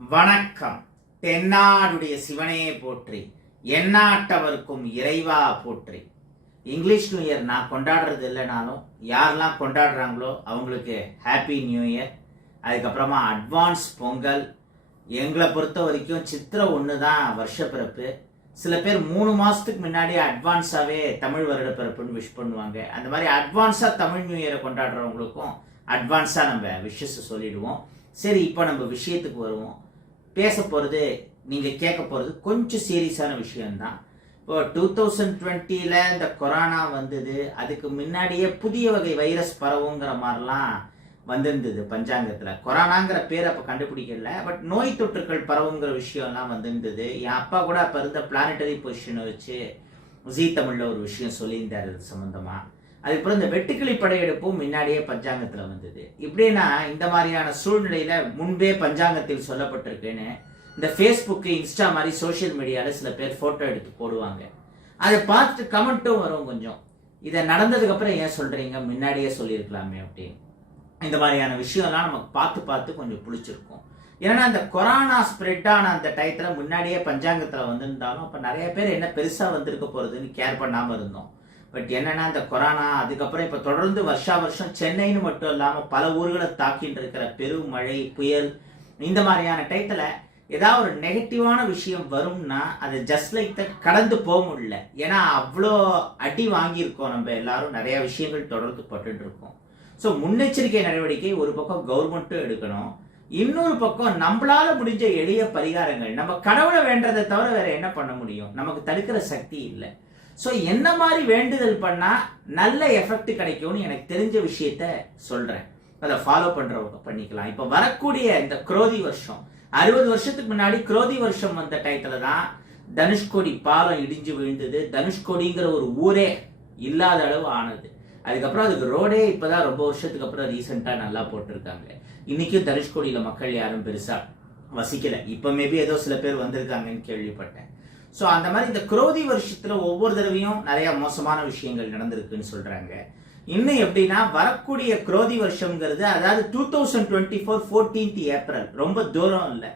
வணக்கம். தென்னாடுடைய சிவனே போற்றி. எந்நாட்டவர்க்கும் இறைவா போற்றி. இங்கிலீஷ் நியூ இயர் நான் கொண்டாடுறது இல்லைனாலும் யாரெல்லாம் கொண்டாடுறாங்களோ அவங்களுக்கு ஹாப்பி நியூ இயர். அதுக்கப்புறமா அட்வான்ஸ் பொங்கல். எங்களை பொறுத்த வரைக்கும் சித்திரை ஒன்று தான் வருஷ பிறப்பு சில பேர் மூணு மாதத்துக்கு முன்னாடி அட்வான்ஸாகவே தமிழ் வருட பிறப்புன்னு விஷ் பண்ணுவாங்க. அந்த மாதிரி அட்வான்ஸாக தமிழ் நியூ இயரை கொண்டாடுறவங்களுக்கும் அட்வான்ஸாக நம்ம விஷஸை சொல்லிடுவோம். சரி இப்போ நம்ம விஷயத்துக்கு வருவோம். பேச போகிறது நீங்கள் கேட்க போகிறது கொஞ்சம் சீரியஸான விஷயம்தான். இப்போ டூ தௌசண்ட் டுவெண்ட்டியில் இந்த கொரோனா வந்தது அதுக்கு முன்னாடியே புதிய வகை வைரஸ் பரவுங்கிற மாதிரிலாம் வந்திருந்தது பஞ்சாங்கத்தில். கொரோனாங்கிற பேர் அப்போ கண்டுபிடிக்கல பட் நோய் தொற்றுக்கள் பரவுங்கிற விஷயம்லாம் வந்திருந்தது. என் அப்பா கூட அப்போ இருந்த பிளானட்டரி பொசிஷனை வச்சு ஜி தமிழில் ஒரு விஷயம் சொல்லியிருந்தார் அது சம்மந்தமாக அதுக்கப்புறம் இந்த வெட்டுக்கிளி படையெடுப்பும் முன்னாடியே பஞ்சாங்கத்தில் வந்தது. இப்படின்னா இந்த மாதிரியான சூழ்நிலையில முன்பே பஞ்சாங்கத்தில் சொல்லப்பட்டிருக்குன்னு இந்த ஃபேஸ்புக்கு இன்ஸ்டா மாதிரி சோஷியல் மீடியாவில் சில பேர் ஃபோட்டோ எடுத்து போடுவாங்க. அதை பார்த்து கமெண்ட்டும் வரும் கொஞ்சம். இதை நடந்ததுக்கு அப்புறம் ஏன் சொல்றீங்க? முன்னாடியே சொல்லியிருக்கலாமே அப்படின்னு. இந்த மாதிரியான விஷயம்லாம் நமக்கு பார்த்து பார்த்து கொஞ்சம் பிடிச்சிருக்கும் ஏன்னா அந்த கொரோனா ஸ்ப்ரெட் ஆன அந்த டயத்தில் முன்னாடியே பஞ்சாங்கத்தில் வந்திருந்தாலும் அப்போ நிறைய பேர் என்ன பெருசாக வந்திருக்க போகிறதுன்னு கேர் பண்ணாமல் இருந்தோம். பட் என்னன்னா இந்த கொரோனா அதுக்கப்புறம் இப்போ தொடர்ந்து வருஷா வருஷம் சென்னைன்னு மட்டும் இல்லாமல் பல ஊர்களை தாக்கிட்டு இருக்கிற பெருமழை புயல் இந்த மாதிரியான டயத்தில் ஏதாவது ஒரு நெகட்டிவான விஷயம் வரும்னா அதை ஜஸ்ட் லைக் தட் கடந்து போக முடியல. ஏன்னா அவ்வளோ அடி வாங்கியிருக்கோம் நம்ம எல்லாரும். நிறைய விஷயங்கள் தொடர்ந்து பட்டுட்டு இருக்கோம். ஸோ முன்னெச்சரிக்கை நடவடிக்கை ஒரு பக்கம் கவர்மெண்ட்டும் எடுக்கணும். இன்னொரு பக்கம் நம்மளால முடிஞ்ச எளிய பரிகாரங்கள். நம்ம கடவுளை வேண்டதை தவிர வேற என்ன பண்ண முடியும்? நமக்கு தடுக்கிற சக்தி இல்லை. ஸோ என்ன மாதிரி வேண்டுதல் பண்ணால் நல்ல எஃபெக்ட் கிடைக்கும்னு எனக்கு தெரிஞ்ச விஷயத்த சொல்கிறேன் அதை ஃபாலோ பண்ணுறவங்க பண்ணிக்கலாம். இப்போ வரக்கூடிய இந்த குரோதி வருஷம் அறுபது வருஷத்துக்கு முன்னாடி குரோதி வருஷம் வந்த டயத்தில் தான் தனுஷ்கோடி பாலம் இடிஞ்சு விழுந்தது. தனுஷ்கோடிங்கிற ஒரு ஊரே இல்லாத அளவு ஆனது. அதுக்கப்புறம் அதுக்கு ரோடே இப்போதான் ரொம்ப வருஷத்துக்கு அப்புறம் ரீசெண்டாக நல்லா போட்டிருக்காங்க. இன்னைக்கும் தனுஷ்கோடியில் மக்கள் யாரும் பெருசாக வசிக்கலை. இப்போ மேபி ஏதோ சில பேர் வந்திருக்காங்கன்னு கேள்விப்பட்டேன். ஸோ அந்த மாதிரி இந்த குரோதி வருஷத்தில் ஒவ்வொரு தடவையும் நிறையா மோசமான விஷயங்கள் நடந்திருக்குன்னு சொல்கிறாங்க இன்னும் எப்படின்னா வரக்கூடிய குரோதி வருஷம்ங்கிறது அதாவது two thousand twenty four fourteenth April ரொம்ப தூரம் இல்லை.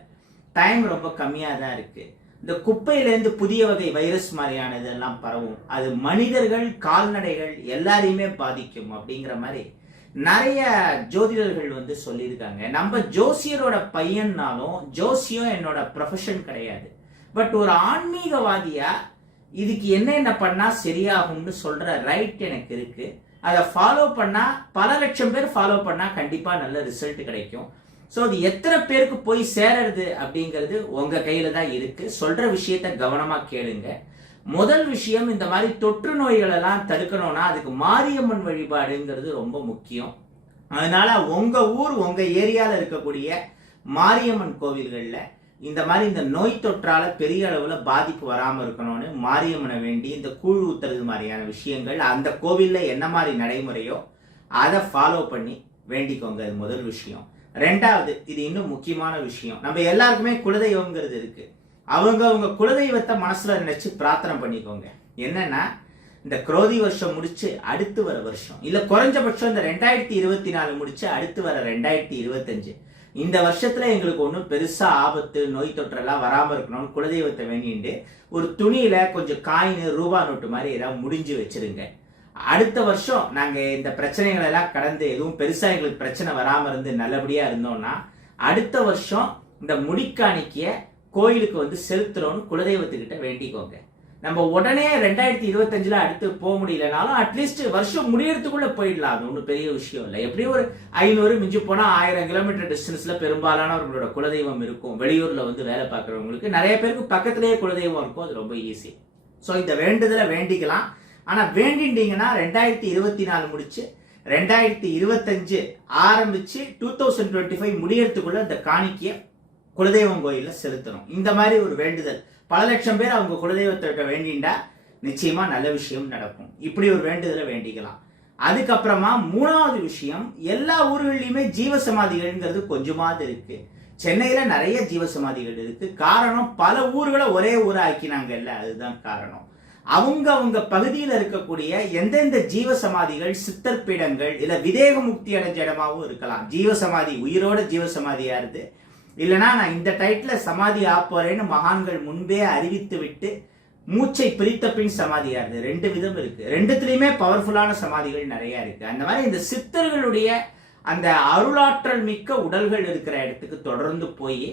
டைம் ரொம்ப கம்மியாக தான் இருக்குது இந்த குப்பையிலேருந்து புதிய வகை வைரஸ் மாதிரியான இதெல்லாம் பரவும். அது மனிதர்கள் கால்நடைகள் எல்லாரையுமே பாதிக்கும் அப்படிங்கிற மாதிரி நிறைய ஜோதிடர்கள் வந்து சொல்லியிருக்காங்க. நம்ம ஜோசியரோட பையன்னாலும் ஜோசியம் என்னோட ப்ரொஃபஷன் கிடையாது. பட் ஒரு ஆன்மீகவாதியா இதுக்கு என்ன என்ன பண்ணா சரியாகும்னு சொல்ற ரைட் எனக்கு இருக்கு. அதை ஃபாலோ பண்ணா பல லட்சம் பேர் ஃபாலோ பண்ணா கண்டிப்பா நல்ல ரிசல்ட் கிடைக்கும். ஸோ அது எத்தனை பேருக்கு போய் சேருறது அப்படிங்கிறது உங்க கையில தான் இருக்கு. சொல்ற விஷயத்த கவனமா கேளுங்க. முதல் விஷயம் இந்த மாதிரி தொற்று நோய்களெல்லாம் தடுக்கணும்னா அதுக்கு மாரியம்மன் வழிபாடுங்கிறது ரொம்ப முக்கியம். அதனால உங்க ஊர் உங்க ஏரியால இருக்கக்கூடிய மாரியம்மன் கோவில்களில் இந்த மாதிரி இந்த நோய் தொற்றால பெரிய அளவுல பாதிப்பு வராம இருக்கணும்னு மாரியம்மனை வேண்டி இந்த கூழ் ஊத்துறது மாதிரியான விஷயங்கள் அந்த கோவில்ல என்ன மாதிரி நடைமுறையோ அதை ஃபாலோ பண்ணி வேண்டிக்கோங்க அது முதல் விஷயம். ரெண்டாவது இது இன்னும் முக்கியமான விஷயம். நம்ம எல்லாருக்குமே குலதெய்வம்ங்கிறது இருக்கு. அவங்க அவங்க குலதெய்வத்தை மனசுல நினைச்சு பிரார்த்தனை பண்ணிக்கோங்க. என்னன்னா இந்த குரோதி வருஷம் முடிச்சு அடுத்து வர வருஷம். இல்ல குறைஞ்சபட்சம் இந்த ரெண்டாயிரத்தி இருபத்தி நாலு முடிச்சு அடுத்து வர ரெண்டாயிரத்தி இருபத்தஞ்சு. இந்த வருஷத்துல எங்களுக்கு ஒன்றும் பெருசா ஆபத்து நோய் தொற்றெல்லாம் வராம இருக்கணும்னு குலதெய்வத்தை வேண்டிட்டு ஒரு துணியில கொஞ்சம் காயின் ரூபா நோட்டு மாதிரி ஏதாவது முடிஞ்சு வச்சிருங்க. அடுத்த வருஷம் நாங்க இந்த பிரச்சனைகள் எல்லாம் கடந்து எதுவும் பெருசா எங்களுக்கு பிரச்சனை வராம இருந்து நல்லபடியா இருந்தோம்னா அடுத்த வருஷம் இந்த முடிக்காணிக்கைய கோயிலுக்கு வந்து செலுத்துறோம்னு குலதெய்வத்துக்கிட்ட வேண்டிக்கோங்க. நம்ம உடனே ரெண்டாயிரத்தி இருபத்தஞ்சுல அடுத்து போக முடியலனாலும் அட்லீஸ்ட் வருஷம் முடியறதுக்குள்ள போயிடலாம். அது ஒன்றும் பெரிய விஷயம் இல்லை. எப்படியும் ஒரு ஐநூறு மிஞ்சி போனால் ஆயிரம் கிலோமீட்டர் டிஸ்டன்ஸ்ல பெரும்பாலானவர்களோட குலதெய்வம் இருக்கும். வெளியூர்ல வந்து வேலை பார்க்குறவங்களுக்கு நிறைய பேருக்கு பக்கத்திலேயே குலதெய்வம் இருக்கும். அது ரொம்ப ஈஸி ஸோ இந்த வேண்டுதலை வேண்டிக்கலாம். ஆனால் வேண்டிட்டீங்கன்னா ரெண்டாயிரத்தி இருபத்தி நாலு முடிச்சு ரெண்டாயிரத்தி இருபத்தஞ்சு ஆரம்பிச்சு டூ தௌசண்ட் டுவெண்ட்டி ஃபைவ் முடியறதுக்குள்ள இந்த காணிக்கையை குலதெய்வம் கோயிலில் செலுத்தணும். இந்த மாதிரி ஒரு வேண்டுதல். பல லட்சம் பேர் அவங்க குலதெய்வத்திட்ட வேண்டிண்டா நிச்சயமா நல்ல விஷயம் நடக்கும். இப்படி ஒரு வேண்டுதலை வேண்டிக்கலாம். அதுக்கப்புறமா மூணாவது விஷயம் எல்லா ஊர்கள்லையுமே ஜீவசமாதிகள்ங்கிறது கொஞ்சமாவது இருக்கு. சென்னையில நிறைய ஜீவசமாதிகள் இருக்கு. காரணம் பல ஊர்களை ஒரே ஊரா அதுதான் காரணம். அவங்க அவங்க பகுதியில் இருக்கக்கூடிய எந்தெந்த ஜீவசமாதிகள் சித்தர் பீடங்கள் இல்ல விதேக முக்தி அடைஞ்ச இடமாவும் இருக்கலாம். ஜீவசமாதி உயிரோட ஜீவசமாதியா இருந்து இல்லைனா நான் இந்த டைட்டில் சமாதி ஆப்போறேன்னு மகான்கள் முன்பே அறிவித்து விட்டு மூச்சை பிரித்த பின் சமாதியாகுது ரெண்டு விதம் இருக்கு. ரெண்டுத்துலயுமே பவர்ஃபுல்லான சமாதிகள் நிறைய இருக்கு. அந்த மாதிரி இந்த சித்தர்களுடைய அந்த அருளாற்றல் மிக்க உடல்கள் இருக்கிற இடத்துக்கு தொடர்ந்து போய்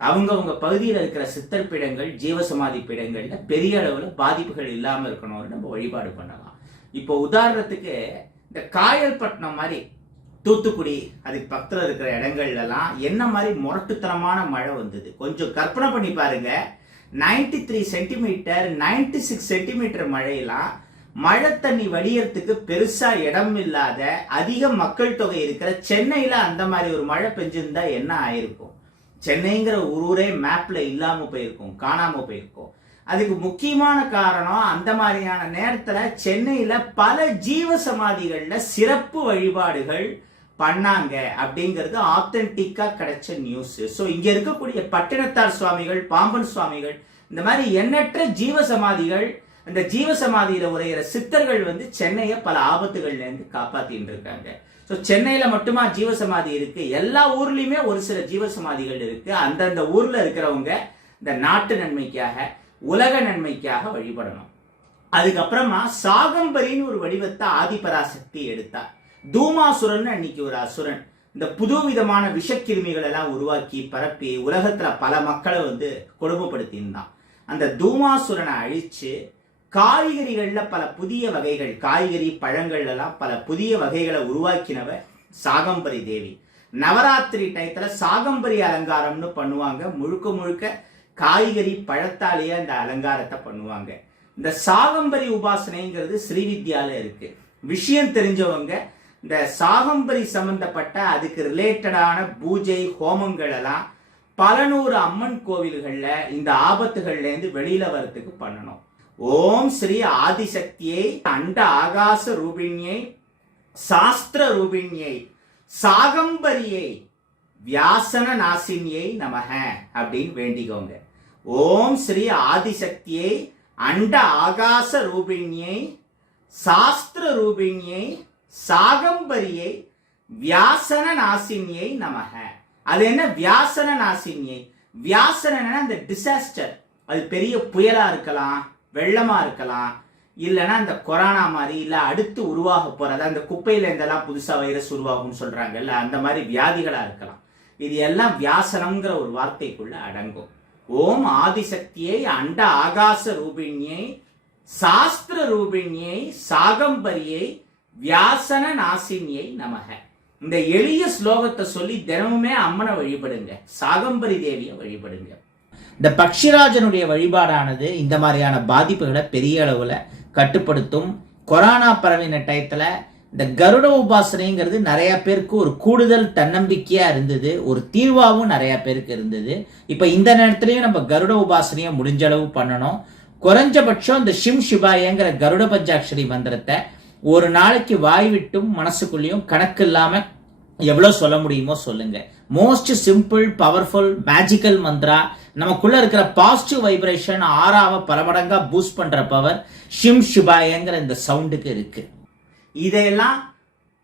அவங்கவுங்க பகுதியில் இருக்கிற சித்தர் பீடங்கள் ஜீவசமாதி பீடங்கள்ல பெரிய அளவில் பாதிப்புகள் இல்லாமல் இருக்கணும்னு நம்ம வழிபாடு பண்ணலாம். இப்போ உதாரணத்துக்கு இந்த காயல்பட்டினம் மாதிரி தூத்துக்குடி அதுக்கு பக்கத்தில் இருக்கிற இடங்கள்லாம் என்ன மாதிரி முரட்டுத்தனமான மழை வந்தது? கொஞ்சம் கற்பனை பண்ணி பாருங்க. Ninety three centimetre ninety six centimetre மழையெல்லாம் மழை தண்ணி வடியறதுக்கு பெருசா இடம் இல்லாத அதிக மக்கள் தொகை இருக்கிற சென்னையில அந்த மாதிரி ஒரு மழை பெஞ்சிருந்தா என்ன ஆயிருக்கும்? சென்னைங்கிற ஊரே மேப்ல இல்லாம போயிருக்கும் காணாம போயிருக்கும். அதுக்கு முக்கியமான காரணம் அந்த மாதிரியான நேரத்துல சென்னையில பல ஜீவ சமாதிகள்ல சிறப்பு வழிபாடுகள் பண்ணாங்க அப்படிங்கிறது ஆத்தென்டிக்காக கிடைச்ச நியூஸ் ஸோ இங்கே இருக்கக்கூடிய பட்டினத்தார் சுவாமிகள் பாம்பன் சுவாமிகள் இந்த மாதிரி எண்ணற்ற ஜீவ சமாதிகள் அந்த ஜீவ சமாதியில் உரையிற சித்தர்கள் வந்து சென்னையை பல ஆபத்துகள்லேருந்து காப்பாற்றின்னு இருக்காங்க. ஸோ சென்னையில் மட்டுமா ஜீவசமாதி இருக்குது எல்லா ஊர்லேயுமே ஒரு சில ஜீவசமாதிகள் இருக்குது அந்தந்த ஊரில் இருக்கிறவங்க இந்த நாட்டு நன்மைக்காக உலக நன்மைக்காக வழிபடணும். அதுக்கப்புறமா சாகம்பரின்னு ஒரு வடிவத்தை ஆதிபராசக்தி எடுத்தார். தூமாசுரன் அன்னைக்கு ஒரு அசுரன். இந்த புது விதமான விஷக்கிருமிகள் எல்லாம் உருவாக்கி பரப்பி உலகத்துல பல மக்களை வந்து கொடுமைப்படுத்தியிருந்தான். அந்த தூமாசுரனை அழிச்சு காய்கறிகளில் பல புதிய வகைகள் காய்கறி பழங்கள்ல எல்லாம் பல புதிய வகைகளை உருவாக்கினவ சாகம்பரி தேவி. நவராத்திரி டயத்துல சாகம்பரி அலங்காரம்னு பண்ணுவாங்க. முழுக்க முழுக்க காய்கறி பழத்தாலேயே அந்த அலங்காரத்தை பண்ணுவாங்க. இந்த சாகம்பரி உபாசனைங்கிறது ஸ்ரீவித்யால இருக்கு. விஷயம் தெரிஞ்சவங்க இந்த சாகம்பரி சம்பந்தப்பட்ட அதுக்கு ரிலேட்டடான பூஜை ஹோமங்கள் எல்லாம் பல நூறு அம்மன் கோவில்கள்ல இந்த ஆபத்துகள்லேருந்து வெளியில வரத்துக்கு பண்ணணும். ஓம் ஸ்ரீ ஆதிசக்தியை அண்ட ஆகாச ரூபிணியை சாஸ்திர ரூபிணியை சாகம்பரியை வியாசன நாசினியை நமக அப்படின்னு வேண்டிக்கோங்க. ஓம் ஸ்ரீ ஆதிசக்தியை அண்ட ஆகாச ரூபிணியை சாஸ்திர ரூபிணியை சாகம்பரியை வியாசன நாசினியை நமக. அது என்ன வியாசன நாசினியை வியாசனன்னா அந்த டிசாஸ்டர் அது பெரிய புயலா இருக்கலாம் வெள்ளமா இருக்கலாம் இல்லைன்னா அந்த கொரோனா மாதிரி இல்லை அடுத்து உருவாக போறது அந்த குப்பையில இருந்தெல்லாம் புதுசா வைரஸ் உருவாகும்னு சொல்றாங்கல்ல அந்த மாதிரி வியாதிகளா இருக்கலாம். இது எல்லாம் வியாசனம்ங்கிற ஒரு வார்த்தைக்குள்ள அடங்கும். ஓம் ஆதிசக்தியை அண்ட ஆகாச ரூபிணியை சாஸ்திர ரூபிணியை சாகம்பரியை வியாசன நாசினியை நமக. இந்த எளிய ஸ்லோகத்தை சொல்லி தினமுமே அம்மனை வழிபடுங்க சாகம்பரி தேவியை வழிபடுங்க. இந்த பக்ஷிராஜனுடைய வழிபாடானது இந்த மாதிரியான பாதிப்புகளை பெரிய அளவில் கட்டுப்படுத்தும். கொரோனா பரவின டயத்தில் இந்த கருட உபாசனைங்கிறது நிறைய பேருக்கு ஒரு கூடுதல் தன்னம்பிக்கையாக இருந்தது ஒரு தீர்வாகவும் நிறைய பேருக்கு இருந்தது. இப்போ இந்த நேரத்துலையும் நம்ம கருட உபாசனையை முடிஞ்ச அளவு பண்ணணும். குறைஞ்சபட்சம் இந்த ஷிம் சிபாயங்கிற கருட பஞ்சாட்சரி மந்திரத்தை ஒரு நாளைக்கு வாய் விட்டும் மனசுக்குள்ளேயும் கணக்கு இல்லாம எவ்வளவு சொல்ல முடியுமோ சொல்லுங்க. Most simple powerful magical mantra நமக்குள்ள இருக்கிற பாசிட்டிவ் வைப்ரேஷன் ஆறாவ பல மடங்கா பூஸ்ட் பண்ற பவர் ஷிம் ஷிபாயங்கிற இந்த சவுண்டுக்கு இருக்கு. இதையெல்லாம்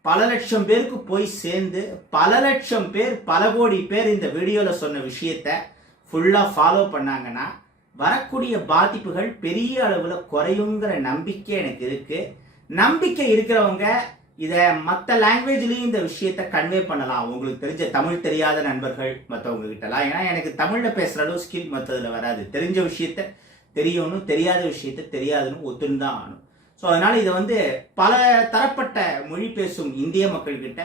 பல லட்சம் பேருக்கு போய் சேர்ந்து பல லட்சம் பேர் பல கோடி பேர் இந்த வீடியோவில் சொன்ன விஷயத்த ஃபுல்லாக ஃபாலோ பண்ணாங்கன்னா வரக்கூடிய பாதிப்புகள் பெரிய அளவில் குறையுங்கிற நம்பிக்கை எனக்கு இருக்குது நம்பிக்கை இருக்கிறவங்க இதை மற்ற லாங்குவேஜ்லேயும் இந்த விஷயத்த கன்வே பண்ணலாம். உங்களுக்கு தெரிஞ்ச தமிழ் தெரியாத நண்பர்கள் மற்றவங்க கிட்டலாம். ஏன்னா எனக்கு தமிழில் பேசுகிற அளவு ஸ்கில் மற்றதில் வராது. தெரிஞ்ச விஷயத்த தெரியணும் தெரியாத விஷயத்த தெரியாதுன்னு ஒத்துன்னு தான் ஆகணும். ஸோ அதனால் இதை வந்து பல தரப்பட்ட மொழி பேசும் இந்திய மக்கள்கிட்ட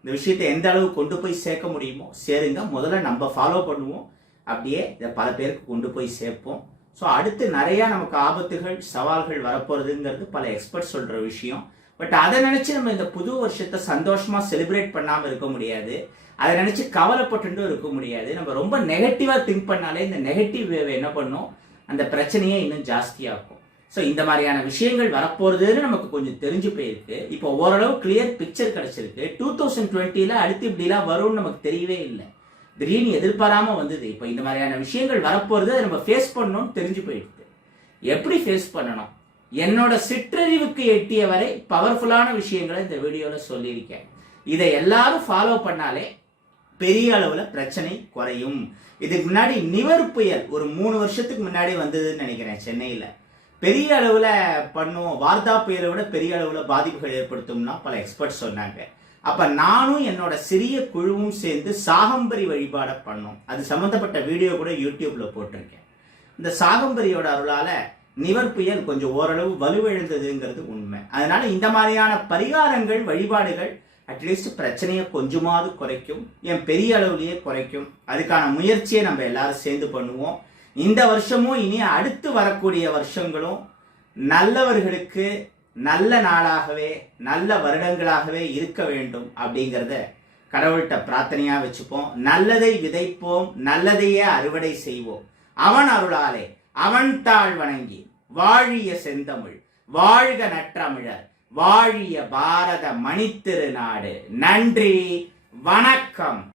இந்த விஷயத்தை எந்த அளவு கொண்டு போய் சேர்க்க முடியுமோ சேருங்க. முதல்ல நம்ம ஃபாலோ பண்ணுவோம். அப்படியே இதை பல பேருக்கு கொண்டு போய் சேர்ப்போம். ஸோ அடுத்து நிறையா நமக்கு ஆபத்துகள் சவால்கள் வரப்போகிறதுங்கிறது பல எக்ஸ்பர்ட் சொல்கிற விஷயம். பட் அதை நினச்சி நம்ம இந்த புது வருஷத்தை சந்தோஷமாக செலிப்ரேட் பண்ணாமல் இருக்க முடியாது. அதை நினச்சி கவலைப்பட்டுட்டும் இருக்க முடியாது. நம்ம ரொம்ப நெகட்டிவாக திங்க் பண்ணாலே இந்த நெகட்டிவ் வேவ் என்ன பண்ணும்? அந்த பிரச்சனையே இன்னும் ஜாஸ்தியாகும். ஸோ இந்த மாதிரியான விஷயங்கள் வரப்போகிறதுன்னு நமக்கு கொஞ்சம் தெரிஞ்சு போயிருக்கு. இப்போ ஓரளவு கிளியர் பிக்சர் கிடச்சிருக்கு. டூ தௌசண்ட் டுவெண்ட்டியில் அடுத்து இப்படிலாம் வரும்னு நமக்கு தெரியவே இல்லை. திடீர்னு எதிர்பாராம வந்தது. இப்போ இந்த மாதிரியான விஷயங்கள் வரப்போறது அதை நம்ம ஃபேஸ் பண்ணணும்னு தெரிஞ்சு போயிடுது. எப்படி ஃபேஸ் பண்ணணும்? என்னோட சிற்றறிவுக்கு எட்டிய வரை பவர்ஃபுல்லான விஷயங்களை இந்த வீடியோவில் சொல்லியிருக்கேன். இதை எல்லாரும் ஃபாலோ பண்ணாலே பெரிய அளவில் பிரச்சனை குறையும். இதுக்கு முன்னாடி நிவர் புயல் ஒரு மூணு வருஷத்துக்கு முன்னாடி வந்ததுன்னு நினைக்கிறேன் சென்னையில். பெரிய அளவில் பண்ணும் வார்தா புயலை விட பெரிய அளவில் பாதிப்புகள் ஏற்படுத்தும்னா பல எக்ஸ்பர்ட்ஸ் சொன்னாங்க. அப்ப நானும் என்னோட சிறிய குழுவும் சேர்ந்து சாகம்பரி வழிபாட பண்ணோம். அது சம்மந்தப்பட்ட வீடியோ கூட யூடியூப்ல போட்டிருக்கேன். இந்த சாகம்பரியோட அருளால நிவர் புயல் கொஞ்சம் ஓரளவு வலுவிழந்ததுங்கிறது உண்மை. அதனால இந்த மாதிரியான பரிகாரங்கள் வழிபாடுகள் அட்லீஸ்ட் பிரச்சனையை கொஞ்சமாவது குறைக்கும் என் பெரிய அளவுலேயே குறைக்கும். அதுக்கான முயற்சியை நம்ம எல்லாரும் சேர்ந்து பண்ணுவோம். இந்த வருஷமும் இனி அடுத்து வரக்கூடிய வருஷங்களும் நல்லவர்களுக்கு நல்ல நாளாகவே நல்ல வருடங்களாகவே இருக்க வேண்டும் அப்படிங்கிறத கடவுள்கிட்ட பிரார்த்தனையாக வச்சுப்போம். நல்லதை விதைப்போம் நல்லதையே அறுவடை செய்வோம். அவன் அருளாலே அவன் தாழ் வணங்கி வாழிய செந்தமிழ் வாழ்க நற்றமிழர் வாழிய பாரத மணித்திருநாடு. நன்றி வணக்கம்.